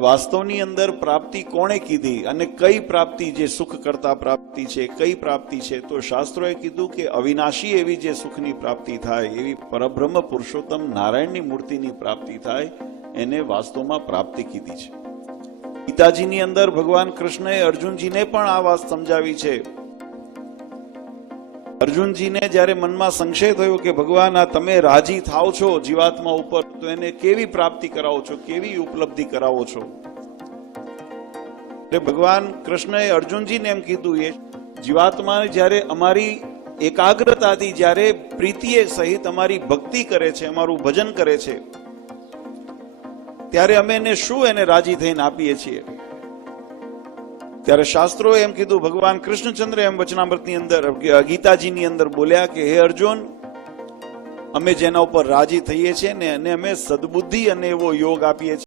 વાસ્તવની અંદર પ્રાપ્તિ કોણે કીધી અને કઈ પ્રાપ્તિ જે સુખ કરતા પ્રાપ્તિ છે, કઈ પ્રાપ્તિ છે? તો શાસ્ત્રોએ કીધું કે અવિનાશી એવી જે સુખની પ્રાપ્તિ થાય, એવી પરબ્રહ્મ પુરુષોત્તમ નારાયણની મૂર્તિની પ્રાપ્તિ થાય, એને વાસ્તવમાં પ્રાપ્તિ કીધી છે. ગીતાજીની અંદર ભગવાન કૃષ્ણએ અર્જુનજીને પણ આ વાત સમજાવી છે. અર્જુનજીને જયારે મનમાં સંશય થયો કે ભગવાન આ તમે રાજી થાવ છો જીવાત્મા ઉપર, તો એને કેવી પ્રાપ્તિ કરાવો છો, કેવી ઉપલબ્ધિ કરાવો છો? એટલે ભગવાન કૃષ્ણએ અર્જુનજીને એમ કીધું, એ જીવાત્મા જયારે અમારી એકાગ્રતાથી, જયારે પ્રીતિએ સહિત અમારી ભક્તિ કરે છે, અમારું ભજન કરે છે, ત્યારે અમે એને શું એને રાજી થઈને આપીએ છીએ? ત્યારે શાસ્ત્રોએ એમ કીધું, ભગવાન કૃષ્ણચંદ્ર એમ વચનામૃતની અંદર, ગીતાજીની અંદર બોલ્યા કે હે અર્જુન, અમે જેના ઉપર રાજી થઈએ છીએ ને એને અમે સદબુદ્ધિ અને એવો યોગ આપીએ છીએ.